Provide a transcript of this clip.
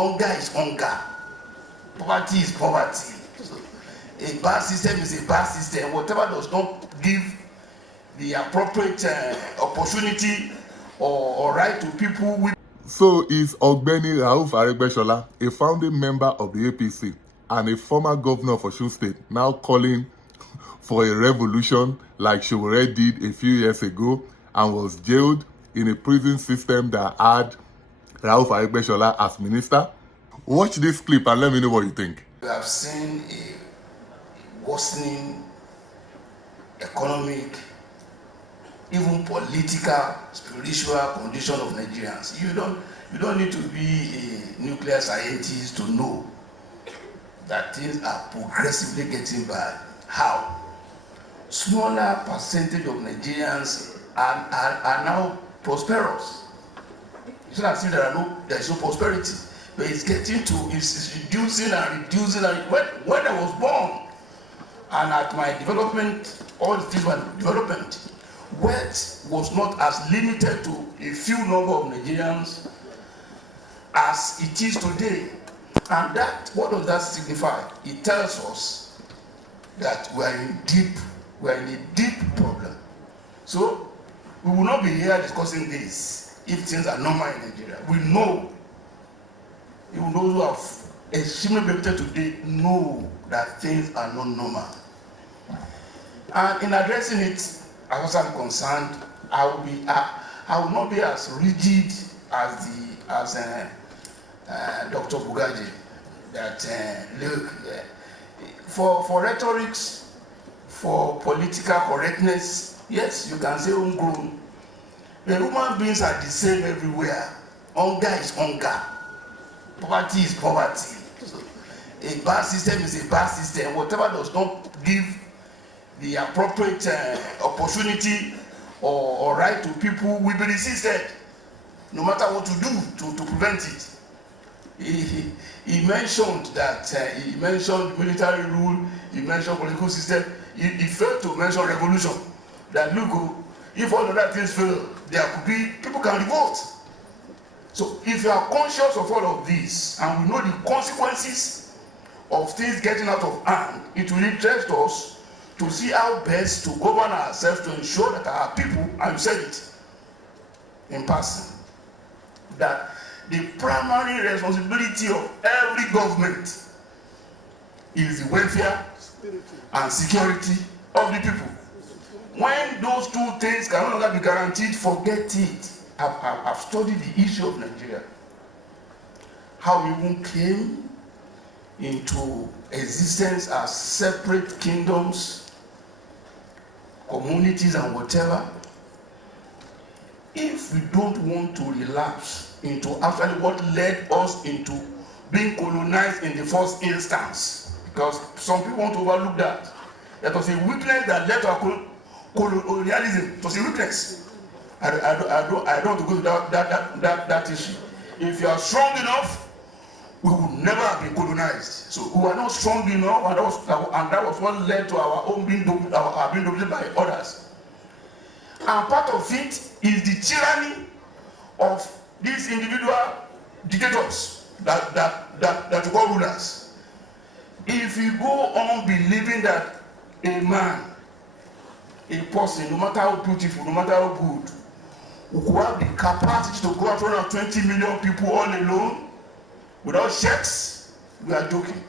Hunger is hunger. Poverty is poverty. So, a bad system is a bad system. Whatever does not give the appropriate opportunity or right to people with. So is Ogbeni Rauf Aregbesola, a founding member of the APC and a former governor of Osun State, now calling for a revolution like Showore did a few years ago and was jailed in a prison system that had Rauf Aregbesola as minister? Watch this clip and let me know what you think. We have seen a worsening economic, even political, spiritual condition of Nigerians. You don't need to be a nuclear scientist to know that things are progressively getting bad. How? Smaller percentage of Nigerians are now prosperous. It's not as if there is no prosperity, but it's reducing and reducing. And when I was born, and at my development, all these were development, wealth was not as limited to a few number of Nigerians as it is today. And that, what does that signify? It tells us that we are in a deep problem. So we will not be here discussing this if things are normal in Nigeria. We know, even those who have extremely benefited today know that things are not normal. And in addressing it, as far as I'm concerned, I will not be as rigid as Dr. Bugaji. That look, for rhetorics, for political correctness, yes, you can say homegrown. The human beings are the same everywhere. Hunger is hunger. Poverty is poverty. So, a bad system is a bad system. Whatever does not give the appropriate opportunity or right to people will be resisted, no matter what to do to prevent it. He mentioned that he mentioned military rule, he mentioned political system. He failed to mention revolution. That look, if all of that things fail, there could be people can revolt. So if you are conscious of all of this and we know the consequences of things getting out of hand, it will interest us to see how best to govern ourselves to ensure that our people, and you said it in passing, that the primary responsibility of every government is the welfare and security of the people. When those two things can no longer be guaranteed, forget it. I've studied the issue of Nigeria, how we even came into existence as separate kingdoms, communities and whatever. If we don't want to relapse into actually what led us into being colonized in the first instance, because some people want to overlook that. That was a weakness that led to our colonialism. It was a weakness. I don't want to go to that issue. If you are strong enough, we will never have been colonized. So we are not strong enough, and that was what led to our own being dominated by others. And part of it is the tyranny of these individual dictators that you call rulers. If you go on believing that a man, a person, no matter how beautiful, no matter how good, who have the capacity to go out 120 million people all alone without checks, we are joking.